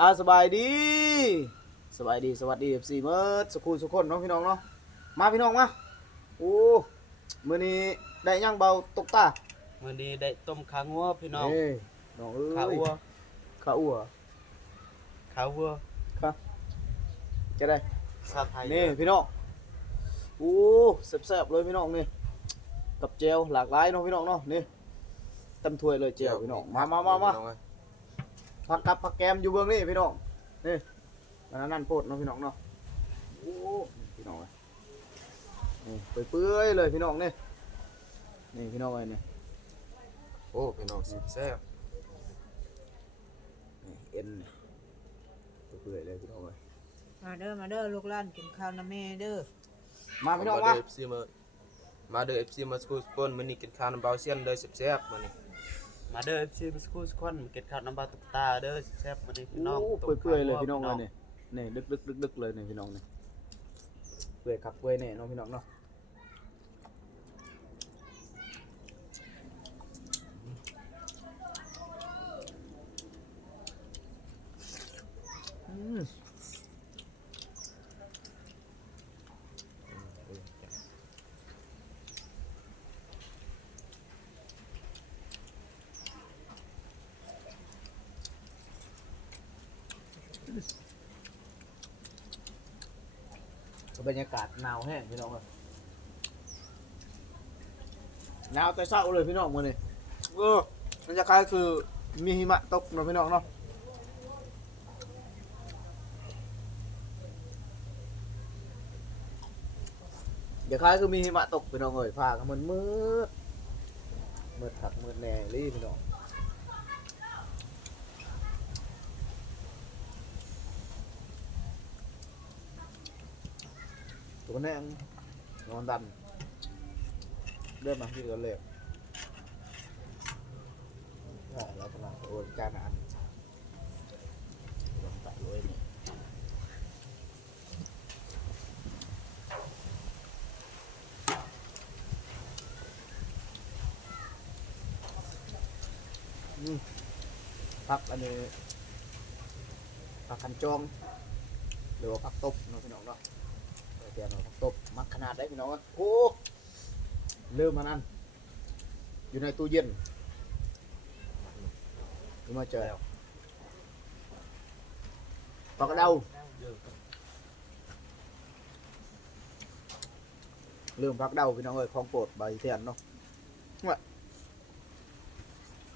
อ่าสบายดี สบายดีสวัสดีเอฟซีเมิร์ดสุขุสุขคนเนาะพี่น้องเนาะมาพี่น้องมาโอ้มื้อนี้ได้ย่างเบาตกตามื้อนี้ได้ต้มขางัวพี่น้องเอ้ยน้องเอ้ยขาวัวขาอัวขาวัวครับจะได้ชาไทยนี่พี่น้องโอ้แซ่บๆเลยพี่น้องนี่กับเจลหลากหลายเนาะพี่น้องเนาะนี่เต็มถ้วยเลยเจลพี่น้องมามามามา ผักกับผักแกมอยู่เบื้องนี่พี่น้องนี่มันนั่นโพดเนาะพี่น้องเนาะโอ้พี่น้องเอ้ยนี่เปื่อยๆเลยพี่น้องนี่นี่พี่น้องเอ้ยนี่โอ้พี่น้องแซ่บนี่เอ็นนี่เปื่อยๆเลยพี่น้องเอ้ยมาเด้อมาเด้อลูกหลานกินข้าวนะแม่เด้อมาพี่น้องมามาเด้อ FC มามาเด้อ FC มาสกูสปนมื้อนี้กินข้าวน้ำเบาเซียนเด้อแซ่บๆมื้อนี้ มาเด้อ FC มาสกูสกอนมาเก็บข้าวน้ำบาตุกตาเด้อแซ่บมื้อนี้พี่น้องโอ้ต้มเปื่อยๆเลยขาวัวพี่น้องเลยนี่นี่ดึกดึกดึกดึกๆเลยนี่พี่น้องนี่เปื่อยคักเปื่อยแน่เน้องพี่น้องเนาะอืม บรรยากาศหนาวแห้งพี่น้องเลยหนาวแต่เช้าเลยพี่น้องมื้อนี้เออบรรยากาศคือมีหิมะตกนะพี่น้องเนาะเดี๋ยวคล้ายคือมีหิมะตกพี่น้องเอ้ยฟ้าก็มันมืดมืดคักมืดแน่เลยพี่น้อง ตัวแน่งนอนดันเดินมมาที่เกินเลยใช่แล้วกำลังโอนจานอันลงไปเลยนี่ผักอันนี้ผักคันจองหรือว่าผักตบเนาะพี่น้องเนาะ ตรียมเอาผักตบมักขนาดได้พี่น้องโอ้เริ่มมานั่นอยู่ในตู้เย็นนี่มาเจอแล้วผักกระเดาเริ่มผักเดาพี่น้องเอ้ยของโปรดใบเทียนเนาะว่า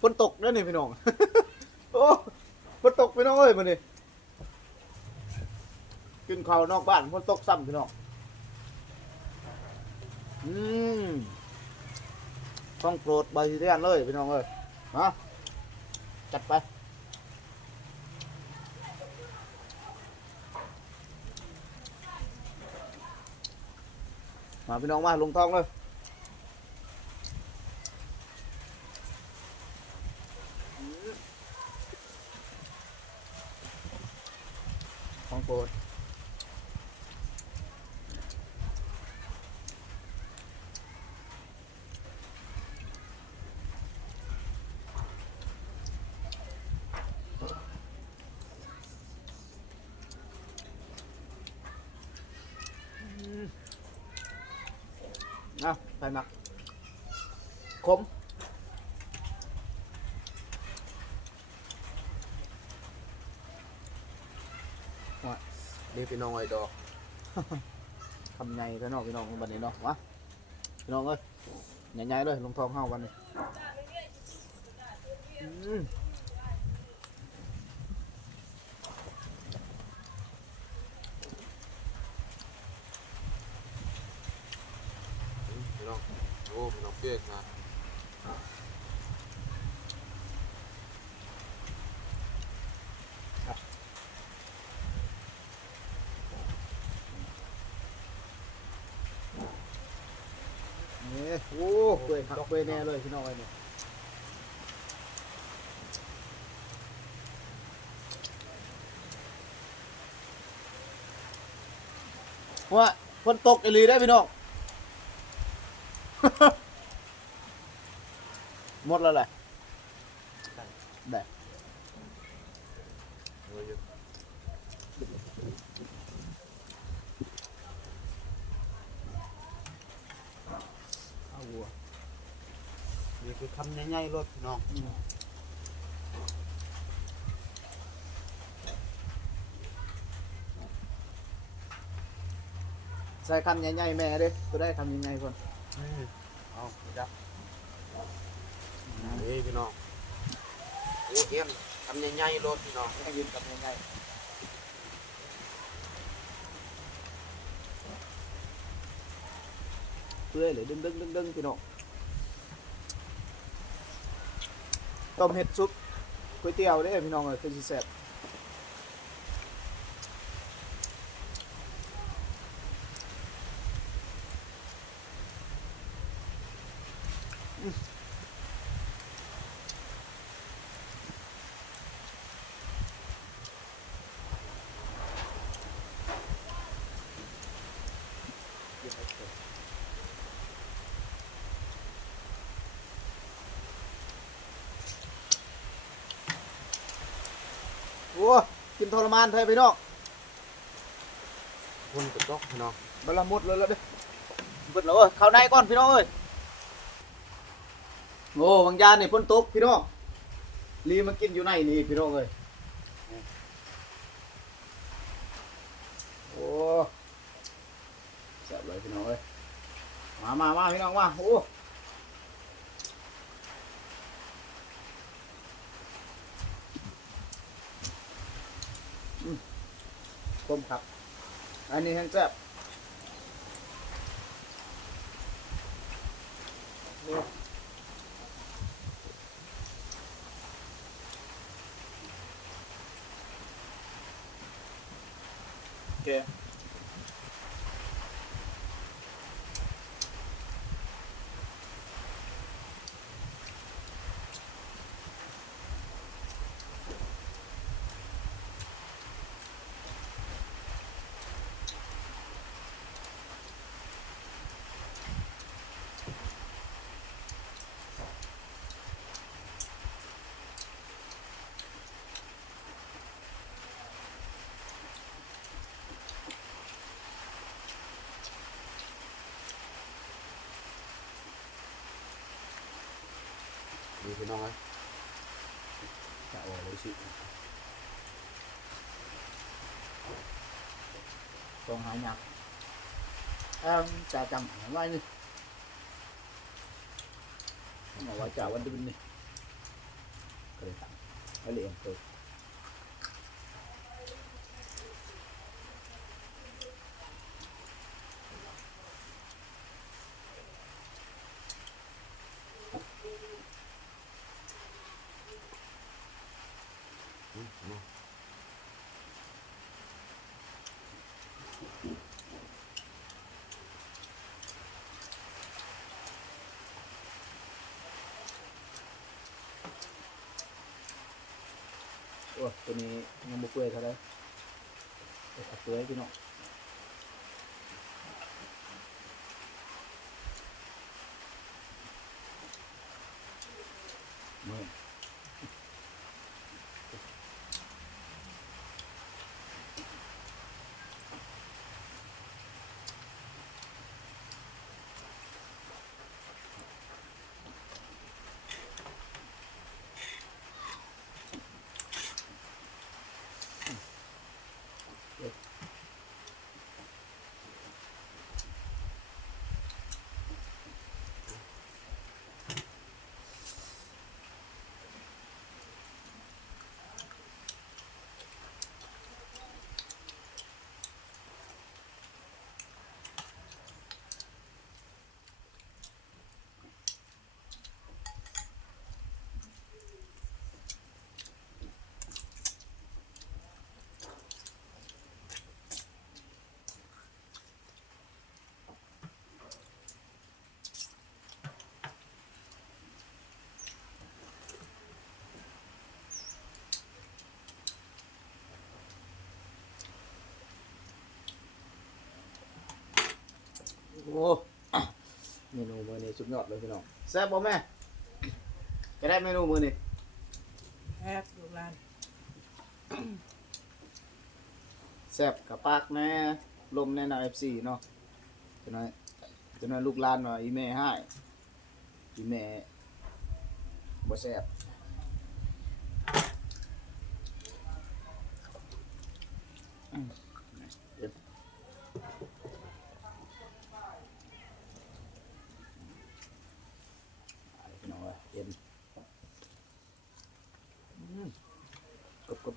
ฝนตกแล้วนี่พี่น้อง โอ้ฝนตกพี่น้องเอ้ยมันนี่กินข้าวนอกบ้านฝนตกซ้ำพี่น้อง อืมต้องโปรดใบเทียนเลยพี่น้องเอ้ยมาจัดไปมาพี่น้องมาลงท้องเลย ของโปรดเอา ไปหมักขมนี่พี่น้องไอ้ดอกทำไงพี่น้องพี่น้องวันนี้เนาะวะพี่น้องเอ้ยใหญ่ๆเลยลงทองเฮาวันนี้ พี่น้องโอ้พี่น้องเปียกนะนี่โอ้เปื่อยคักเปื่อยแน่เลยพี่น้องเอ้ยเนี่ยว่าฝนตกอีหลีได้อพี่น้อง หมดแล้วแหละได้เอาวัวนี่คือคำใหญ่ๆรถพี่น้องใส่คำใหญ่ๆแม่เด้ก็ได้คำใหญ่ๆคน เอาจับนี่พี่น้องโอ้เอ็นทำใหญ่ๆรถพี่น้องให้ยืนคำใหญ่ๆเปื่อยเลยดึงดึงดึงดึงพี่น้องต้มเห็ดซุปก๋วยเตี๋ยวเด้พี่น้องเอ้ยคือสิแซ่บ โอ้กินทรมานเถอะพี่น้องคนกระจกพี่น้องบละมุดเลยแล้วเด้เบิดแล้วเอ้ยเข้าในก่อนพี่น้องเอ้ย โอ้บางยานนี่ฝนตกพี่น้องลีมากินอยู่ในนี่พี่น้องเอ้ยโอ้แซ่บเลยพี่น้องเอ้ยมามามาพี่น้องมาโอ้อืมคมครับ อันนี้แห้งแซ่บ โนี่พี่น้องเอ้ยจะโอ้เลยสิต้องหายหนักเอ้าจะจำหาไว้นี่เอาไว้จ่าวันดุนนี่เคยตังไว้เรียนเคย โอ้ตัวนี้ยังบุเปื่อยเท่าไรเดี๋ยวเปื่อยพี่น้อง โอ้เมนูมือนี้สุดยอดเลยพี่น้องแซ่บบ่แม่จะได้เมนูมือนี้แซ่บลูกหลานแซ่บกับปากแน่ลมแน่นอน FC เนาะจะน้อยจะน้อยลูกหลานว่าอีแม่ให้อีแม่บ่แซ่บอืมเดี๋ยวเอาพี่น้องเอ้ยเอ็นอืมกรุบกรุบ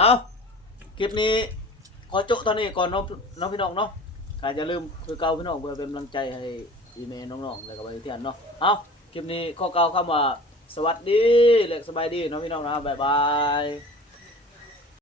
เอ้าคลิปนี้ขอจบตอนนี้ก่อนเนาะน้องพี่น้องเนาะก็อย่าลืมคือเก่าพี่น้องเพื่อเป็นกำลังใจให้อีเมลน้องๆแล้วก็ไปเที่ยนเนาะเอาคลิปนี้ข้อเก่าคำว่าสวัสดีและสบายดีน้องพี่น้องนะบ๊ายบาย